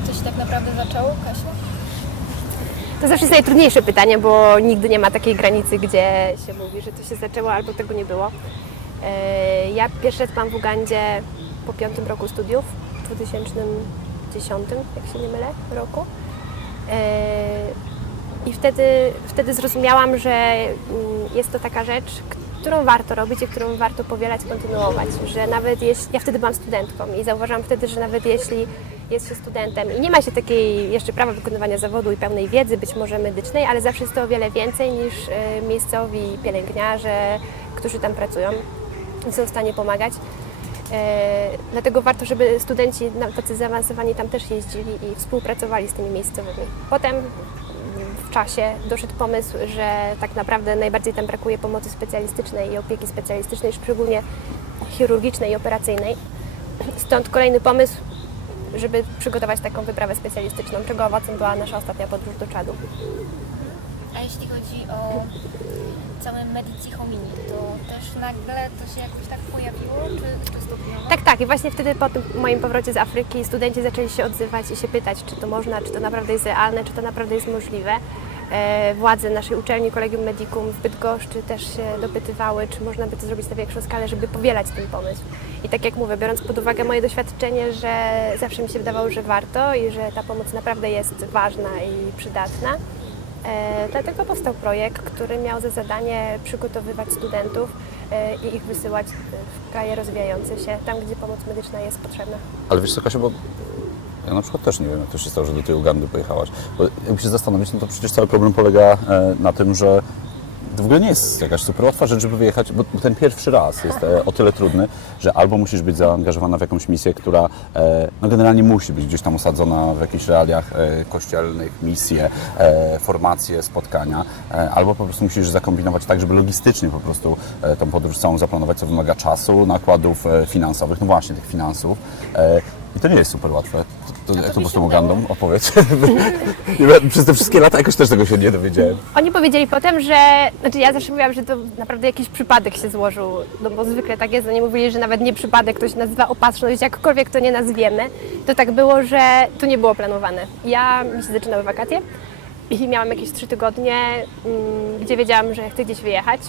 To się tak naprawdę zaczęło, Kasiu? To zawsze jest najtrudniejsze pytanie, bo nigdy nie ma takiej granicy, gdzie się mówi, że to się zaczęło albo tego nie było. E, Ja pierwszy raz byłam w Ugandzie po piątym roku studiów, w 2010, jak się nie mylę, roku. E, I wtedy, wtedy zrozumiałam, że mm, jest to taka rzecz, którą warto robić i którą warto powielać, kontynuować. Że nawet jeśli, ja wtedy byłam studentką i zauważyłam wtedy, że nawet jeśli jest się studentem i nie ma się takiej jeszcze prawa wykonywania zawodu i pełnej wiedzy, być może medycznej, ale zawsze jest to o wiele więcej niż e, miejscowi pielęgniarze, którzy tam pracują i są w stanie pomagać. E, dlatego warto, żeby studenci tacy zaawansowani tam też jeździli i współpracowali z tymi miejscowymi. Potem w czasie doszedł pomysł, że tak naprawdę najbardziej tam brakuje pomocy specjalistycznej i opieki specjalistycznej, szczególnie chirurgicznej i operacyjnej. Stąd kolejny pomysł, żeby przygotować taką wyprawę specjalistyczną, czego owocem była nasza ostatnia podróż do Czadu. A jeśli chodzi o całe Medici Homini, to też nagle to się jakoś tak pojawiło, czy, czy stopniowo? Tak, tak. I właśnie wtedy po tym moim powrocie z Afryki studenci zaczęli się odzywać i się pytać, czy to można, czy to naprawdę jest realne, czy to naprawdę jest możliwe. E, Władze naszej uczelni, Kolegium Medicum w Bydgoszczy też się dopytywały, czy można by to zrobić na większą skalę, żeby powielać ten pomysł. I tak jak mówię, biorąc pod uwagę moje doświadczenie, że zawsze mi się wydawało, że warto i że ta pomoc naprawdę jest ważna i przydatna, E, Dlatego powstał projekt, który miał za zadanie przygotowywać studentów e, i ich wysyłać w kraje rozwijające się, tam gdzie pomoc medyczna jest potrzebna. Ale wiesz co, Kasia, bo ja na przykład też nie wiem, jak to się stało, że do tej Ugandy pojechałaś. Bo jakby się zastanowić, no to przecież cały problem polega e, na tym, że to w ogóle nie jest jakaś super łatwa rzecz, żeby wyjechać, bo ten pierwszy raz jest e, o tyle trudny, że albo musisz być zaangażowana w jakąś misję, która e, no generalnie musi być gdzieś tam osadzona w jakichś realiach kościelnych, misje, formacje, spotkania, albo po prostu musisz zakombinować tak, żeby logistycznie po prostu tą podróż całą zaplanować, co wymaga czasu, nakładów finansowych, no właśnie tych finansów. I to nie jest super łatwe. To, to, jak to po mi prostu się Ugandą? Opowiedz. Przez te wszystkie lata jakoś też tego się nie dowiedziałem. Oni powiedzieli potem, że, znaczy ja zawsze mówiłam, że to naprawdę jakiś przypadek się złożył, no bo zwykle tak jest, oni mówili, że nawet nie przypadek, ktoś nazywa opatrzność, jakkolwiek to nie nazwiemy, to tak było, że to nie było planowane. Ja, mi się zaczynały wakacje i miałam jakieś trzy tygodnie, mm, gdzie wiedziałam, że chcę gdzieś wyjechać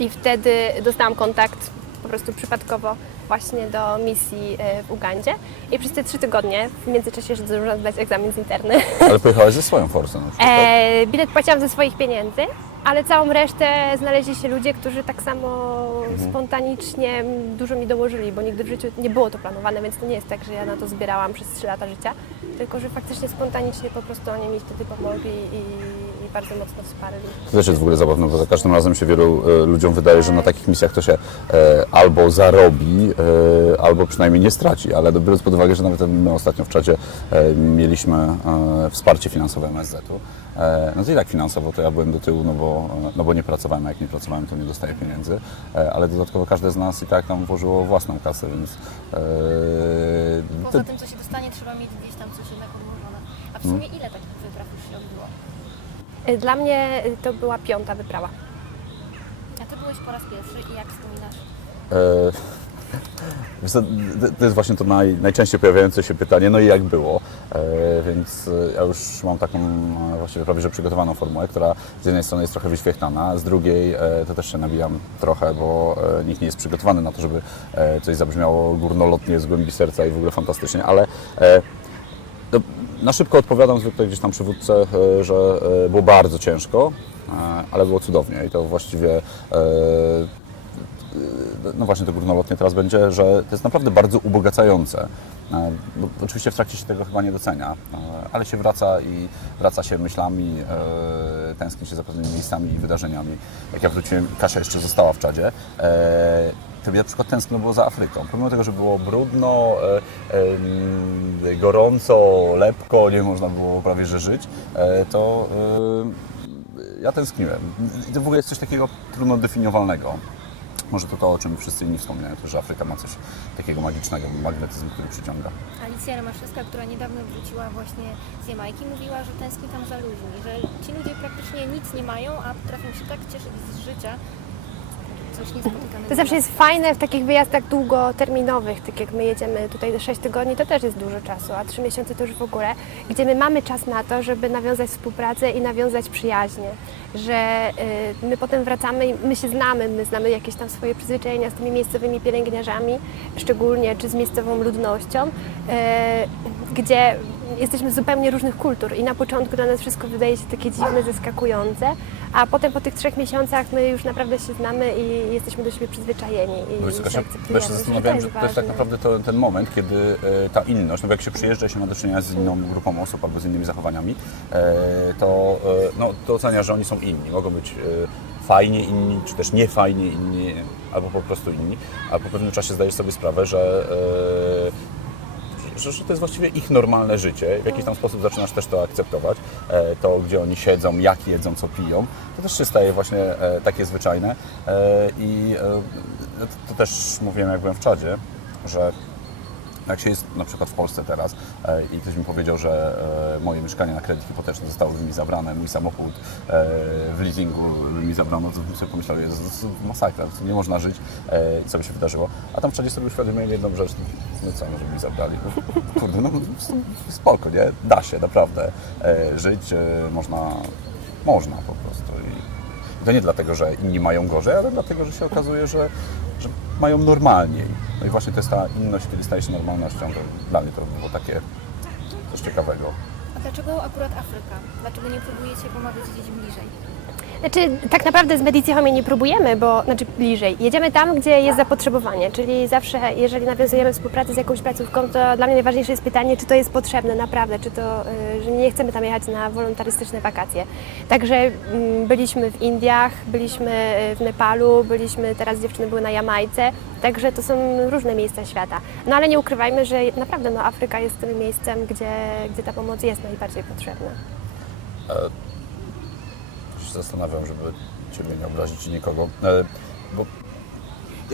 i wtedy dostałam kontakt po prostu przypadkowo właśnie do misji e, w Ugandzie i przez te trzy tygodnie w międzyczasie zdążyłam zdać egzamin z interny. Ale pojechałeś ze swoją forsą? E, bilet płaciłam ze swoich pieniędzy, ale całą resztę znaleźli się ludzie, którzy tak samo spontanicznie dużo mi dołożyli, bo nigdy w życiu nie było to planowane, więc to nie jest tak, że ja na to zbierałam przez 3 lata życia, tylko że faktycznie spontanicznie po prostu oni mi wtedy pomogli i, i bardzo mocno wsparli. To też jest w ogóle zabawne, bo za każdym razem się wielu e, ludziom wydaje, że na takich misjach to się e, albo zarobi, e, albo przynajmniej nie straci, ale biorąc pod uwagę, że nawet my ostatnio w czacie e, mieliśmy e, wsparcie finansowe MSZ-u, no to i tak finansowo to ja byłem do tyłu, no bo, e, no bo nie pracowałem, a jak nie pracowałem, to nie dostaję pieniędzy, e, ale dodatkowo każde z nas i tak tam włożyło własną kasę, więc e, Poza tym, co się dostanie, trzeba mieć gdzieś tam coś jednak odłożone. A w sumie ile takich wypraw już się odbyło? E, Dla mnie to była piąta wyprawa. A Ty byłeś po raz pierwszy i jak wspominasz? E, to- jest właśnie to naj, najczęściej pojawiające się pytanie, no i jak było? E, więc e, ja już mam taką e, właściwie prawie że przygotowaną formułę, która z jednej strony jest trochę wyświechtana, z drugiej to też się nabijam trochę, bo nikt nie jest przygotowany na to, żeby coś zabrzmiało górnolotnie z głębi serca i w ogóle fantastycznie, ale no, na szybko odpowiadam zwykle gdzieś tam przywódcę, że było bardzo ciężko, ale było cudownie i to właściwie no właśnie to górnolotnie teraz będzie, że to jest naprawdę bardzo ubogacające. E, Bo oczywiście w trakcie się tego chyba nie docenia, e, ale się wraca i wraca się myślami, e, tęskni się za pewnymi miejscami i wydarzeniami. Jak ja wróciłem, Kasia jeszcze została w Czadzie, mi na przykład tęskno było za Afryką. Pomimo tego, że było brudno, gorąco, lepko, nie można było prawie że żyć, to ja tęskniłem. I to w ogóle jest coś takiego trudno definiowalnego. Może to to, o czym wszyscy inni wspomniają, to, że Afryka ma coś takiego magicznego, magnetyzm, który przyciąga. Alicja Romaszewska, która niedawno wróciła właśnie z Jamajki, mówiła, że tęskni tam za ludźmi, że ci ludzie praktycznie nic nie mają, a potrafią się tak cieszyć z życia, coś niespotykanego. To zawsze jest fajne w takich wyjazdach długoterminowych, tak jak my jedziemy tutaj 6 tygodni, to też jest dużo czasu, a 3 miesiące to już w ogóle, gdzie my mamy czas na to, żeby nawiązać współpracę i nawiązać przyjaźnie, że y, my potem wracamy i my się znamy, my znamy jakieś tam swoje przyzwyczajenia z tymi miejscowymi pielęgniarzami, szczególnie, czy z miejscową ludnością, y, gdzie jesteśmy z zupełnie różnych kultur i na początku dla nas wszystko wydaje się takie dziwne, zaskakujące, a potem po tych trzech miesiącach my już naprawdę się znamy i jesteśmy do siebie przyzwyczajeni i No się Kasia, też się zastanawiałem, że to jest tak naprawdę to, ten moment, kiedy e, ta inność, no bo jak się przyjeżdża i się ma do czynienia z inną grupą osób albo z innymi zachowaniami, e, to, e, no, to ocenia, że oni są inni. Mogą być fajnie inni, czy też niefajnie inni, albo po prostu inni, a po pewnym czasie zdajesz sobie sprawę, że że, to jest właściwie ich normalne życie. W jakiś tam sposób zaczynasz też to akceptować. E, To, gdzie oni siedzą, jak jedzą, co piją, to też się staje właśnie e, takie zwyczajne. E, I to też mówiłem, jak byłem w Czadzie, że jak się jest na przykład w Polsce teraz e, i ktoś mi powiedział, że e, moje mieszkanie na kredyt hipoteczny zostało mi zabrane, mój samochód e, w leasingu mi zabrano, to sobie pomyślał, jest masakra, nie można żyć, co by się wydarzyło. A tam w Czadzie sobie uświadomiłem jedną rzecz, no co, żeby mi zabrali. Kurde, no spoko, nie? Da się, naprawdę. Żyć można, można po prostu. I to nie dlatego, że inni mają gorzej, ale dlatego, że się okazuje, że, że mają normalniej. No i właśnie to jest ta inność, kiedy staje się normalnością. To dla mnie to było takie coś ciekawego. A dlaczego akurat Afryka? Dlaczego nie próbujecie pomagać gdzieś bliżej? Znaczy, tak naprawdę z Medicji Homie nie próbujemy, bo, znaczy bliżej. Jedziemy tam, gdzie jest zapotrzebowanie, czyli zawsze, jeżeli nawiązujemy współpracę z jakąś placówką, to dla mnie najważniejsze jest pytanie, czy to jest potrzebne naprawdę, czy to, y, że nie chcemy tam jechać na wolontarystyczne wakacje. Także mm, byliśmy w Indiach, byliśmy y, w Nepalu, byliśmy, teraz dziewczyny były na Jamajce, także to są różne miejsca świata. No ale nie ukrywajmy, że naprawdę no, Afryka jest tym miejscem, gdzie, gdzie ta pomoc jest najbardziej potrzebna. Się zastanawiam, żeby Ciebie nie obrazić i nikogo. E, Bo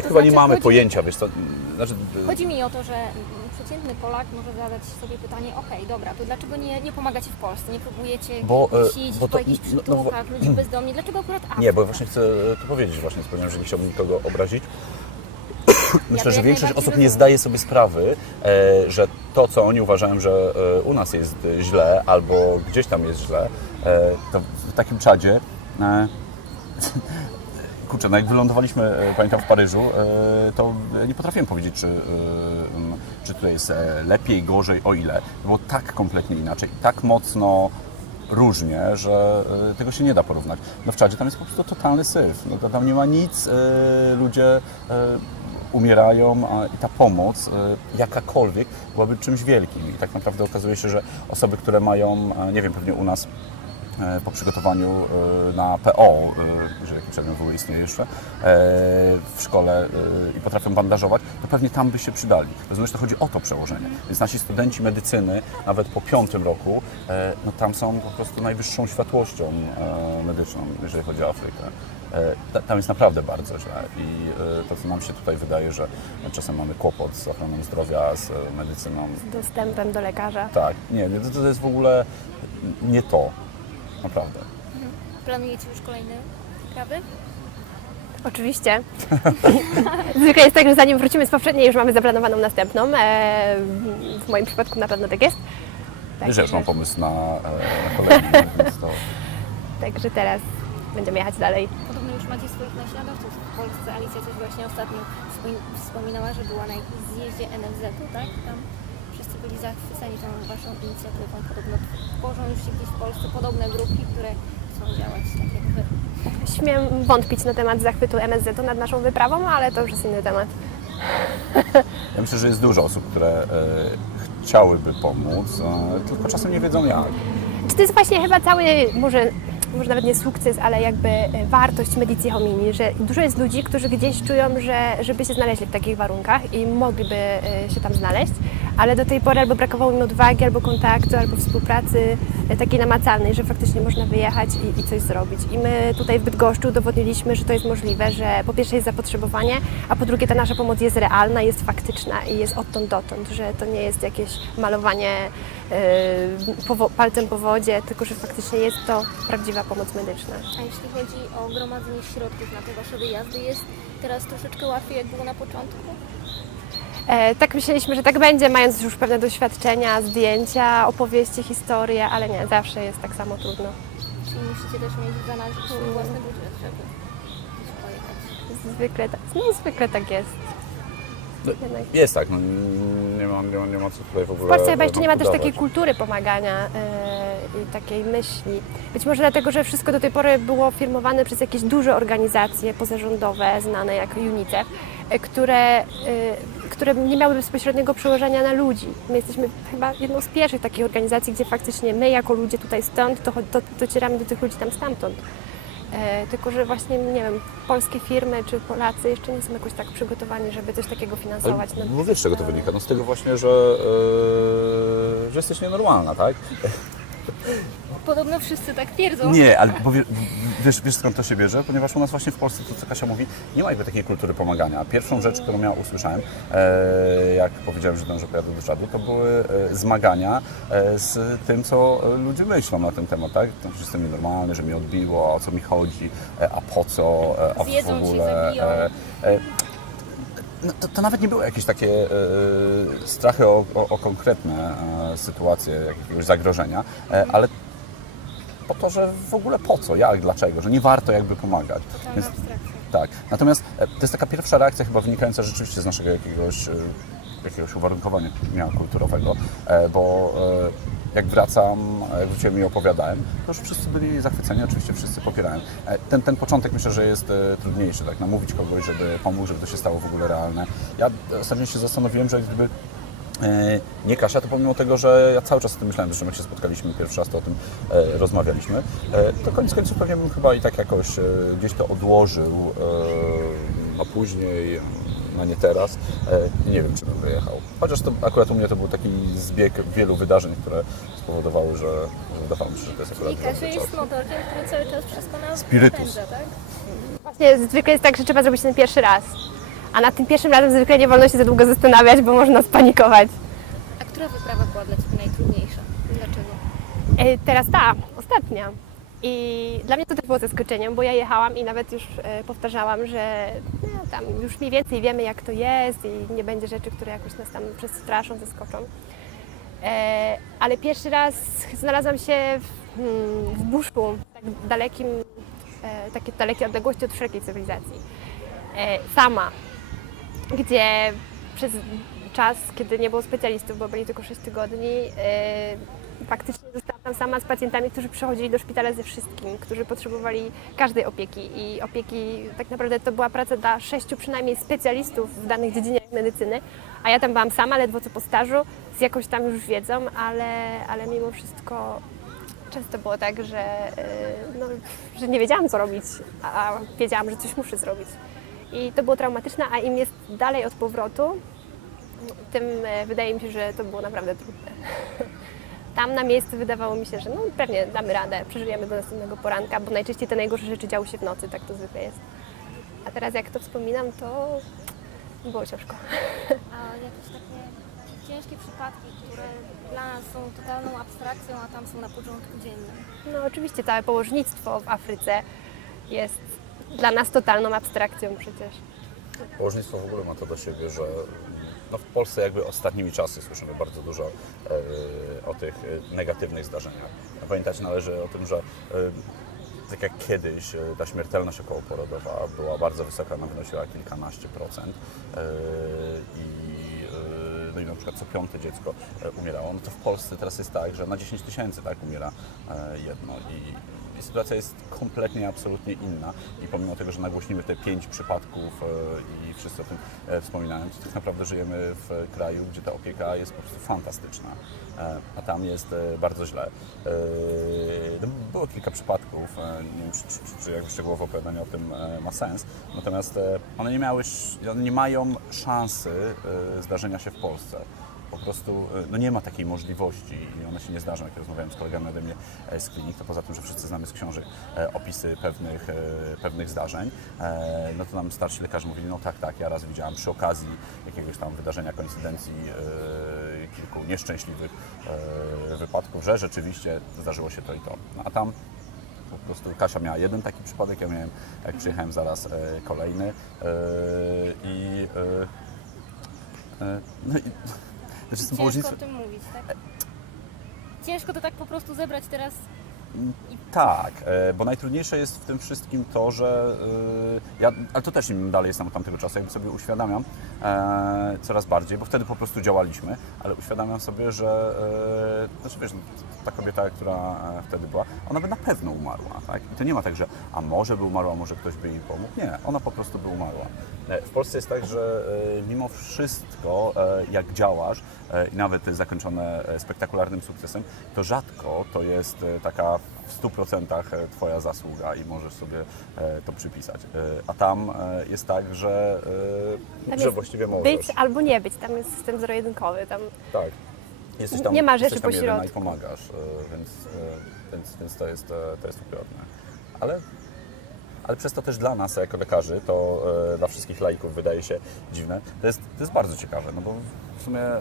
chyba nie znaczy, mamy chodzi- pojęcia, wiesz co, znaczy, Chodzi mi o to, że przeciętny Polak może zadać sobie pytanie, okej, dobra, to dlaczego nie, nie pomagacie w Polsce? Nie próbujecie Bo, e, gdzieś jeździć bo to- po jakichś no, no, przytułkach, ludzi bezdomnych? Dlaczego akurat Afryka? nie, bo właśnie chcę to powiedzieć, właśnie wspomniałem, że nie chciałbym nikogo obrazić. Myślę, to że większość osób nie zdaje sobie sprawy, e, że to, co oni uważają, że e, u nas jest źle albo gdzieś tam jest źle, e, to takim czadzie e, Kurczę, no jak wylądowaliśmy, e, pamiętam, w Paryżu, e, to nie potrafiłem powiedzieć, czy, czy tutaj jest lepiej, gorzej, o ile. Było tak kompletnie inaczej, tak mocno różnie, że tego się nie da porównać. No w Czadzie tam jest po prostu totalny syf. No, tam nie ma nic, ludzie umierają a, i ta pomoc, jakakolwiek, byłaby czymś wielkim. I tak naprawdę okazuje się, że osoby, które mają, nie wiem, pewnie u nas po przygotowaniu e, na PO, e, jeżeli taki przedmiot w ogóle istnieje jeszcze, e, w szkole e, i potrafią bandażować, to pewnie tam by się przydali. Rozumiesz, to chodzi o to przełożenie. Więc nasi studenci medycyny, nawet po piątym roku, e, no tam są po prostu najwyższą światłością e, medyczną, jeżeli chodzi o Afrykę. E, ta- Tam jest naprawdę bardzo źle i e, to, co nam się tutaj wydaje, że czasem mamy kłopot z ochroną zdrowia, z e, medycyną, Z dostępem do lekarza. tak, nie, nie, to, to jest w ogóle nie to, naprawdę. Planujecie już kolejne wyprawy? Oczywiście. Zwykle jest tak, że zanim wrócimy z poprzedniej, już mamy zaplanowaną następną. E, w moim przypadku na pewno tak jest. Wiesz, że już mam pomysł na, e, na kolejny, więc to... Także teraz będziemy jechać dalej. Podobno już macie swoich naśladowców w Polsce. Alicja coś właśnie ostatnio wspomin- wspominała, że była na jakimś zjeździe NFZ-u, tak? Tam byli zachwyceni tą waszą inicjatywą. Podobno tworzą już się gdzieś w Polsce podobne grupki, które chcą działać tak jak wy. Śmiem wątpić na temat zachwytu MSZ-u nad naszą wyprawą, ale to już jest inny temat. Ja myślę, że jest dużo osób, które e, chciałyby pomóc, e, tylko czasem nie wiedzą jak. Czy to jest właśnie chyba cały, może, może nawet nie sukces, ale jakby e, wartość medycji homini, że dużo jest ludzi, którzy gdzieś czują, że żeby się znaleźli w takich warunkach i mogliby e, się tam znaleźć, ale do tej pory albo brakowało mi odwagi, albo kontaktu, albo współpracy e, takiej namacalnej, że faktycznie można wyjechać i, i coś zrobić. I my tutaj w Bydgoszczu udowodniliśmy, że to jest możliwe, że po pierwsze jest zapotrzebowanie, a po drugie ta nasza pomoc jest realna, jest faktyczna i jest odtąd dotąd, że to nie jest jakieś malowanie powo- palcem po wodzie, tylko że faktycznie jest to prawdziwa pomoc medyczna. A jeśli chodzi o gromadzenie środków na te Wasze wyjazdy, jest teraz troszeczkę łatwiej, jak było na początku? E, tak myśleliśmy, że tak będzie, mając już pewne doświadczenia, zdjęcia, opowieści, historie, ale nie, zawsze jest tak samo trudno. Czyli musicie też mieć w zanadrzu swój własny budżet, żeby gdzieś pojechać. Zwykle, tak- no, zwykle tak jest. No. Jest tak, no, nie, ma, nie, ma, nie ma co tutaj w W ogóle Polsce chyba jeszcze nie ma też takiej kultury pomagania e, i takiej myśli. Być może dlatego, że wszystko do tej pory było firmowane przez jakieś duże organizacje pozarządowe, znane jak UNICEF, które, e, które nie miały bezpośredniego przełożenia na ludzi. My jesteśmy chyba jedną z pierwszych takich organizacji, gdzie faktycznie my jako ludzie tutaj stąd, to, to docieramy do tych ludzi tam stamtąd. E, tylko, że właśnie, nie wiem, polskie firmy czy Polacy jeszcze nie są jakoś tak przygotowani, żeby coś takiego finansować. Ale, No, no wiesz, z czego to wynika? No z tego właśnie, że, yy, że jesteś nienormalna, tak? Podobno wszyscy tak twierdzą. Nie, ale bo wie, wiesz, wiesz skąd to się bierze? Ponieważ u nas właśnie w Polsce, to co Kasia mówi, nie ma jakby takiej kultury pomagania. Pierwszą rzecz, którą ja usłyszałem, e, jak powiedziałem, że dążę pojadę do żadu, to były e, zmagania e, z tym, co e, ludzie myślą na ten temat, tak? To, że jestem nienormalny, że mnie odbiło, o co mi chodzi, e, a po co, e, a Zjedzą w cię, ogóle... zabiją. e, e, no, to, to nawet nie były jakieś takie e, strachy o, o, o konkretne e, sytuacje jakiegoś zagrożenia, e, ale po to, że w ogóle po co, jak, dlaczego, że nie warto jakby pomagać. Więc, tak. Natomiast e, to jest taka pierwsza reakcja chyba wynikająca rzeczywiście z naszego jakiegoś, e, jakiegoś uwarunkowania kulturowego, e, bo jak wracam, jak wróciłem i opowiadałem, to już wszyscy byli zachwyceni, oczywiście wszyscy popierają. Ten, ten początek myślę, że jest trudniejszy, tak, namówić kogoś, żeby pomógł, żeby to się stało w ogóle realne. Ja ostatnio się zastanowiłem, że gdyby Nie Kasia, to pomimo tego, że ja cały czas o tym myślałem, zresztą jak się spotkaliśmy pierwszy raz, to o tym e, rozmawialiśmy, e, to koniec końców pewnie bym chyba i tak jakoś e, gdzieś to odłożył e, na później, na nie teraz. E, nie wiem, czy bym wyjechał. Chociaż to akurat u mnie to był taki zbieg wielu wydarzeń, które spowodowały, że, że wydawało mi się, że to jest akurat Czyli Kasia jest motorkiem, który cały czas wszystko Spirytus. napędza, tak? Właśnie zwykle jest tak, że trzeba zrobić ten pierwszy raz. A nad tym pierwszym razem zwykle nie wolno się za długo zastanawiać, bo można spanikować. A która wyprawa była dla Ciebie najtrudniejsza? Dlaczego? E, Teraz ta, ostatnia. I dla mnie to też było zaskoczeniem, bo ja jechałam i nawet już e, powtarzałam, że no, tam już mniej więcej wiemy jak to jest i nie będzie rzeczy, które jakoś nas tam przestraszą, zaskoczą. E, ale pierwszy raz znalazłam się w, mm, w buszu, tak dalekim, e, takie dalekie odległości od wszelkiej cywilizacji. E, sama, gdzie przez czas, kiedy nie było specjalistów, bo byli tylko 6 tygodni, e, faktycznie zostałam tam sama z pacjentami, którzy przychodzili do szpitala ze wszystkim, którzy potrzebowali każdej opieki i opieki, tak naprawdę to była praca dla sześciu przynajmniej specjalistów w danych dziedzinach medycyny, a ja tam byłam sama, ledwo co po stażu, z jakąś tam już wiedzą, ale, ale mimo wszystko często było tak, że, e, no, że nie wiedziałam co robić, a wiedziałam, że coś muszę zrobić. I to było traumatyczne, a im jest dalej od powrotu, tym e, wydaje mi się, że to było naprawdę trudne. Tam na miejscu wydawało mi się, że no pewnie damy radę, przeżyjemy do następnego poranka, bo najczęściej te najgorsze rzeczy działy się w nocy, tak to zwykle jest. A teraz jak to wspominam, to było ciężko. A jakieś takie ciężkie przypadki, które dla nas są totalną abstrakcją, a tam są na porządku dziennym. No oczywiście całe położnictwo w Afryce jest dla nas totalną abstrakcją przecież. Położnictwo w ogóle ma to do siebie, że no w Polsce jakby ostatnimi czasy słyszymy bardzo dużo e, o tych e, negatywnych zdarzeniach. Pamiętać należy o tym, że e, tak jak kiedyś e, ta śmiertelność okołoporodowa była bardzo wysoka, ona wynosiła kilkanaście procent e, i e, no i na przykład co piąte dziecko umierało, no to w Polsce teraz jest tak, że na 10 tysięcy tak umiera jedno i sytuacja jest kompletnie, absolutnie inna i pomimo tego, że nagłośnimy te pięć przypadków e, i wszyscy o tym e, wspominają, to tak naprawdę żyjemy w kraju, gdzie ta opieka jest po prostu fantastyczna, e, a tam jest bardzo źle. No, Było kilka przypadków, nie wiem, czy, czy, czy jakby szczegółowo opowiadanie o tym ma sens, natomiast one nie miały, one nie mają szansy zdarzenia się w Polsce. Po prostu e, no nie ma takiej możliwości i ona się nie zdarza. Jak rozmawiałem z kolegami ode mnie e, z klinik, to poza tym, że wszyscy znamy z książek e, opisy pewnych, pewnych zdarzeń, no to nam starsi lekarze mówili, no tak, tak, ja raz widziałam przy okazji jakiegoś tam wydarzenia, koincydencji kilku nieszczęśliwych wypadków, że rzeczywiście zdarzyło się to i to. No, a tam po prostu Kasia miała jeden taki przypadek, ja miałem, jak przyjechałem zaraz kolejny i no i znaczy z tym Ciężko położnictwem- o tym mówić, tak? Ciężko to tak po prostu zebrać teraz. Tak, e, bo najtrudniejsze jest w tym wszystkim to, że e, ja, ale to też im dalej jestem od tamtego czasu, jakby sobie uświadamiam e, coraz bardziej, bo wtedy po prostu działaliśmy, ale uświadamiam sobie, że znaczy wiesz, ta kobieta, która wtedy była, ona by na pewno umarła, tak? I to nie ma tak, że a może by umarła, może ktoś by jej pomógł. Nie, ona po prostu by umarła. W Polsce jest tak, że mimo wszystko, jak działasz i nawet zakończone spektakularnym sukcesem, to rzadko to jest e, w 100% Twoja zasługa i możesz sobie e, to przypisać. E, A tam e, jest tak, że, e, Tam że jest właściwie możesz. Być albo nie być, tam jest system zero-jedynkowy. Tam Tak. Jesteś tam, Nie ma rzeczy po jedyna i środku. pomagasz, e, więc, e, więc, więc to, jest, e, to jest upiorne. Ale, ale przez to też dla nas, jako lekarzy, to e, dla wszystkich laików wydaje się dziwne. To jest, to jest bardzo ciekawe, no bo w sumie e,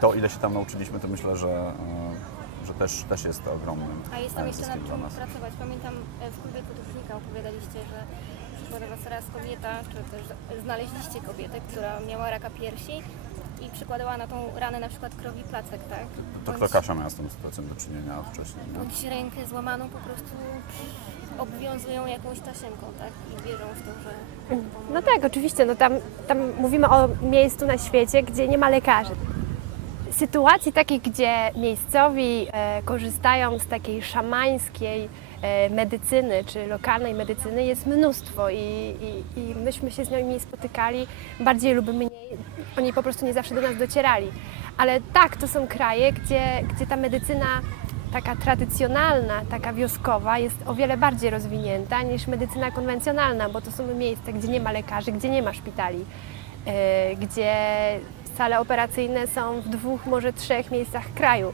to, ile się tam nauczyliśmy, to myślę, że, e, że też, też jest ogromnym A jest tam jeszcze nad czym pracować. Pamiętam e, w klubie podróżnika opowiadaliście, że przyszła do Was raz kobieta, czy też znaleźliście kobietę, która miała raka piersi i przykładała na tą ranę na przykład krowi placek, tak? To kto Bądź- Kasia miała z tą sytuacją do czynienia wcześniej? nie? bądź rękę złamaną po prostu obwiązują jakąś tasiemką, tak? I wierzą w to, że No tak, oczywiście. No tam, tam mówimy o miejscu na świecie, gdzie nie ma lekarzy. Sytuacji takich, gdzie miejscowi e, korzystają z takiej szamańskiej e, medycyny czy lokalnej medycyny jest mnóstwo i, i, i myśmy się z nimi spotykali bardziej lub mniej. Oni po prostu nie zawsze do nas docierali. Ale tak, to są kraje, gdzie, gdzie ta medycyna taka tradycjonalna, taka wioskowa jest o wiele bardziej rozwinięta niż medycyna konwencjonalna, bo to są miejsca, gdzie nie ma lekarzy, gdzie nie ma szpitali, e, gdzie sale operacyjne są w dwóch, może trzech miejscach kraju.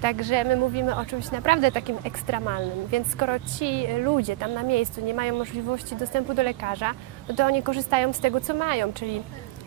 Także my mówimy o czymś naprawdę takim ekstremalnym, więc skoro ci ludzie tam na miejscu nie mają możliwości dostępu do lekarza, no to oni korzystają z tego, co mają, czyli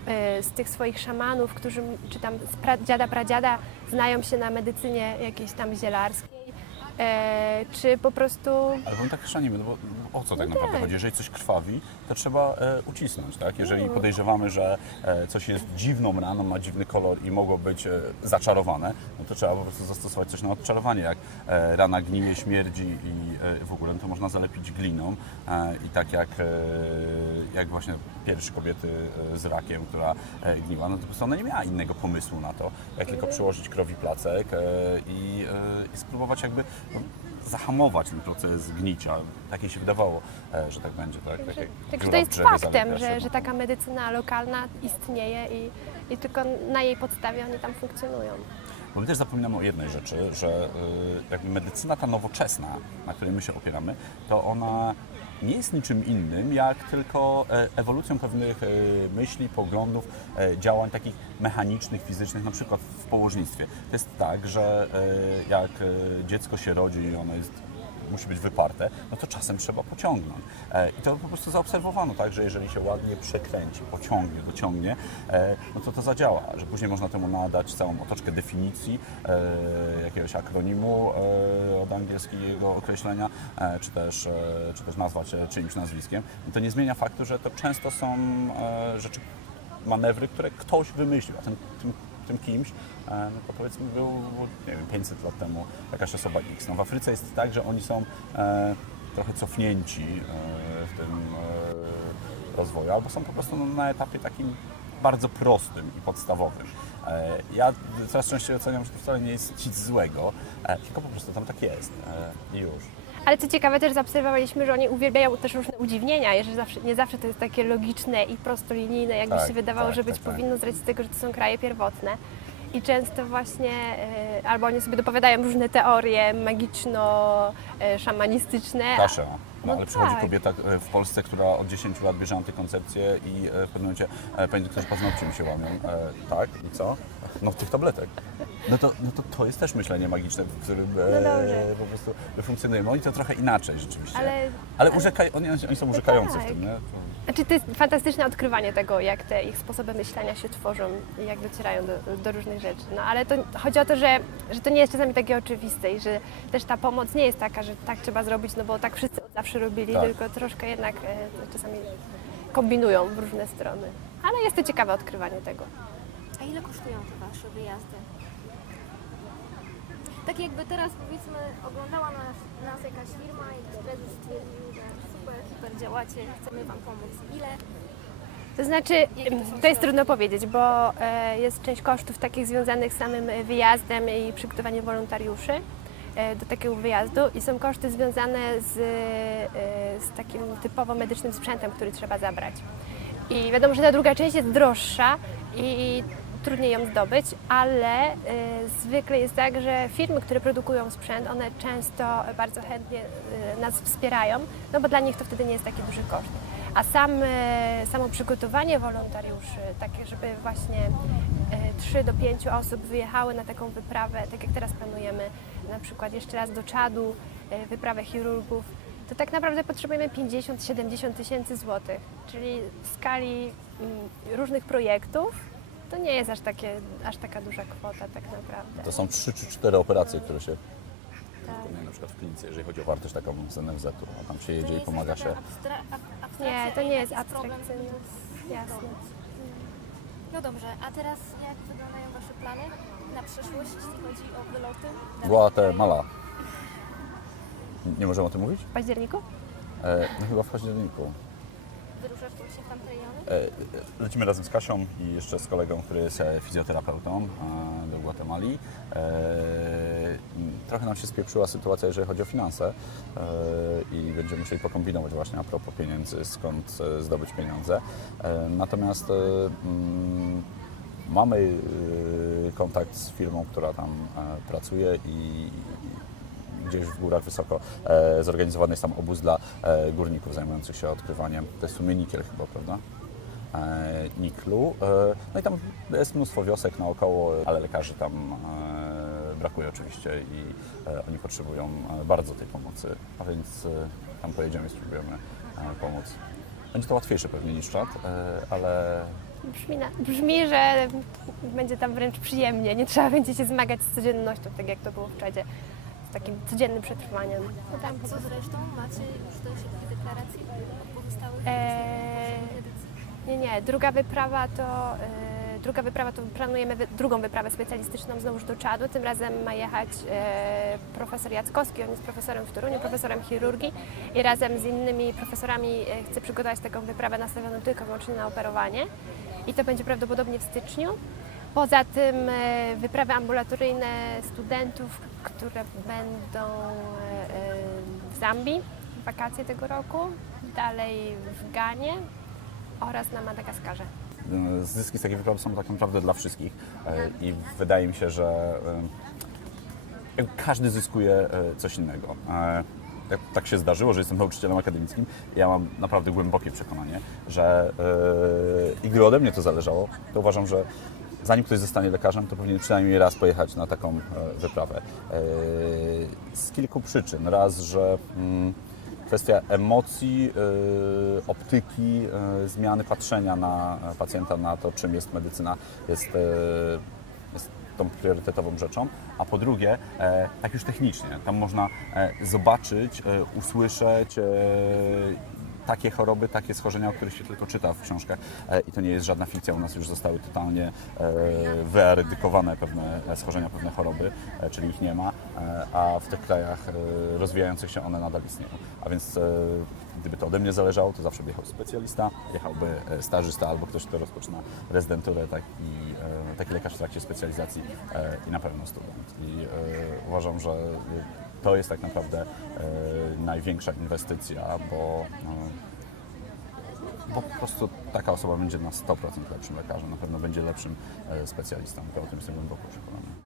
e, z tych swoich szamanów, którzy czy tam z pra, dziada, pradziada znają się na medycynie jakiejś tam zielarskiej, e, czy po prostu Ale powiem tak chrzanimy, no bo o co tak No naprawdę tak. chodzi? Jeżeli coś krwawi, to trzeba e, ucisnąć, tak? Jeżeli podejrzewamy, że e, coś jest dziwną raną, ma dziwny kolor i mogło być e, zaczarowane, no to trzeba po prostu zastosować coś na odczarowanie. Jak e, rana gnije, śmierdzi i e, w ogóle, no to można zalepić gliną e, i tak jak, e, jak właśnie pierś kobiety e, z rakiem, która e, gniła, no to po prostu ona nie miała innego pomysłu na to, jak tylko przyłożyć krowi placek e, i, e, i spróbować jakby no, zahamować ten proces gnicia. Tak jej się wydawało, e, że tak będzie. Tak, tak Także dziura to jest faktem, że, że taka medycyna lokalna istnieje i, i tylko na jej podstawie oni tam funkcjonują. Bo my też zapominamy o jednej rzeczy, że y, jakby medycyna ta nowoczesna, na której my się opieramy, to ona nie jest niczym innym, jak tylko e, ewolucją pewnych e, myśli, poglądów, e, działań takich mechanicznych, fizycznych, na przykład w położnictwie. To jest tak, że jak dziecko się rodzi i ono jest musi być wyparte, no to czasem trzeba pociągnąć. E, I to po prostu zaobserwowano, tak, że jeżeli się ładnie przekręci, pociągnie, dociągnie, e, no to to zadziała, że później można temu nadać całą otoczkę definicji, e, jakiegoś akronimu od angielskiego określenia, czy, też, czy też nazwać czyimś nazwiskiem. No to nie zmienia faktu, że to często są rzeczy, manewry, które ktoś wymyślił, a ten, tym, tym kimś, e, no to powiedzmy był, nie wiem, 500 lat temu jakaś osoba X. No w Afryce jest tak, że oni są e, trochę cofnięci e, w tym rozwoju, albo są po prostu no, na etapie takim bardzo prostym i podstawowym. Ja coraz częściej oceniam, że to wcale nie jest nic złego, tylko po prostu tam tak jest i już. Ale co ciekawe, też zaobserwowaliśmy, że oni uwielbiają też różne udziwnienia, jeżeli zawsze, nie zawsze to jest takie logiczne i prostolinijne, jakby Tak, się wydawało, tak, że być tak, tak. powinno z racji tego, że to są kraje pierwotne. i często właśnie e, albo oni sobie dopowiadają różne teorie magiczno-szamanistyczne. Kasia. No, No ale przychodzi tak. kobieta e, w Polsce, która od 10 lat bierze antykoncepcję i e, w pewnym momencie e, pani doktorze paznokcie mi się łamią. E, tak, i co? No tych tabletek. No to, no to to jest też myślenie magiczne, w którym e, No po prostu funkcjonujemy. Oni to trochę inaczej rzeczywiście. Ale- ale ale- urzekaj, oni, oni są urzekający tak. w tym, nie? Znaczy to jest fantastyczne odkrywanie tego, jak te ich sposoby myślenia się tworzą i jak docierają do, do różnych rzeczy. No ale to chodzi o to, że, że to nie jest czasami takie oczywiste i że też ta pomoc nie jest taka, że tak trzeba zrobić, no bo tak wszyscy od zawsze robili, Tak. tylko troszkę jednak e, czasami kombinują w różne strony. Ale jest to ciekawe odkrywanie tego. A ile kosztują te Wasze wyjazdy? Tak jakby teraz powiedzmy oglądała nas, nas jakaś firma i prezes stwierdził, super, działacie, chcemy Wam pomóc. Ile? To znaczy, to jest trudno powiedzieć, bo e, jest część kosztów takich związanych z samym wyjazdem i przygotowaniem wolontariuszy e, do takiego wyjazdu i są koszty związane z, e, z takim typowo medycznym sprzętem, który trzeba zabrać. I wiadomo, że ta druga część jest droższa i trudniej ją zdobyć, ale y, zwykle jest tak, że firmy, które produkują sprzęt, one często bardzo chętnie y, nas wspierają, no bo dla nich to wtedy nie jest taki duży koszt. A sam, y, samo przygotowanie wolontariuszy, takie, żeby właśnie 3 do 5 osób wyjechały na taką wyprawę, tak jak teraz planujemy, na przykład jeszcze raz do Czadu, wyprawę chirurgów, to tak naprawdę potrzebujemy 50-70 tysięcy złotych, czyli w skali mm, różnych projektów to nie jest aż, takie, aż taka duża kwota tak naprawdę. To są 3 czy 4 operacje, które się Tak. wykonuje na przykład w klinice, jeżeli chodzi o wartość taką z NFZ-u, a tam się jedzie i pomaga się. Nie, to nie jest problem, abstrakcyjne. Jasne. No dobrze, a teraz jak wyglądają Wasze plany na przyszłość, jeśli chodzi o wyloty? Guatemala. Nie możemy o tym mówić? W październiku? E, no chyba w październiku. Wyruszasz? E, e, Lecimy razem z Kasią i jeszcze z kolegą, który jest e, fizjoterapeutą do Gwatemali. M, Trochę nam się spieprzyła sytuacja, jeżeli chodzi o finanse i będziemy musieli pokombinować właśnie a propos pieniędzy, skąd zdobyć pieniądze. Natomiast mm, mamy kontakt z firmą, która tam pracuje i gdzieś w górach wysoko e, zorganizowany jest tam obóz dla e, górników zajmujących się odkrywaniem, to jest w sumie nikiel chyba, prawda? E, niklu. No i tam jest mnóstwo wiosek naokoło, ale lekarzy tam brakuje oczywiście i oni potrzebują bardzo tej pomocy, a więc tam pojedziemy i spróbujemy pomóc. Będzie to łatwiejsze pewnie niż czat, ale Brzmi, na, brzmi, że będzie tam wręcz przyjemnie, nie trzeba będzie się zmagać z codziennością, tak jak to było w Czadzie, takim codziennym przetrwaniem. Tam po Co zresztą? Macie już też jakieś deklaracje pozostałych? Eee? Nie, nie. Druga wyprawa to, e, druga wyprawa to planujemy wy, drugą wyprawę specjalistyczną znowuż do Czadu. Tym razem ma jechać e, profesor Jackowski, on jest profesorem w Toruniu, profesorem chirurgii i razem z innymi profesorami e, chce przygotować taką wyprawę nastawioną tylko wyłącznie na operowanie. I to będzie prawdopodobnie w styczniu. Poza tym e, wyprawy ambulatoryjne studentów, które będą e, e, w Zambii w wakacje tego roku, dalej w Ganie, oraz na Madagaskarze. Zyski z takiej wyprawy są tak naprawdę dla wszystkich i wydaje mi się, że każdy zyskuje coś innego. Tak się zdarzyło, że jestem nauczycielem akademickim. Ja mam naprawdę głębokie przekonanie, że i gdyby ode mnie to zależało, to uważam, że zanim ktoś zostanie lekarzem, to powinien przynajmniej raz pojechać na taką e, wyprawę. E, Z kilku przyczyn. Raz, że mm, kwestia emocji, y, optyki, zmiany patrzenia na pacjenta, na to, czym jest medycyna, jest, jest tą priorytetową rzeczą. A po drugie, e, tak już technicznie, tam można e, zobaczyć, e, usłyszeć e, takie choroby, takie schorzenia, o których się tylko czyta w książkach e, i to nie jest żadna fikcja. U nas już zostały totalnie e, wyeredykowane pewne schorzenia, pewne choroby, e, czyli ich nie ma, e, a w tych krajach e, rozwijających się one nadal istnieją. A więc e, gdyby to ode mnie zależało, to zawsze by jechał specjalista, jechałby e, stażysta albo ktoś, kto rozpoczyna rezydenturę, taki, e, taki lekarz w trakcie specjalizacji e, i na pewno student. I e, uważam, że to jest tak naprawdę e, największa inwestycja, bo e, bo po prostu taka osoba będzie na 100% lepszym lekarzem, na pewno będzie lepszym e, specjalistą. O tym jestem głęboko przekonany.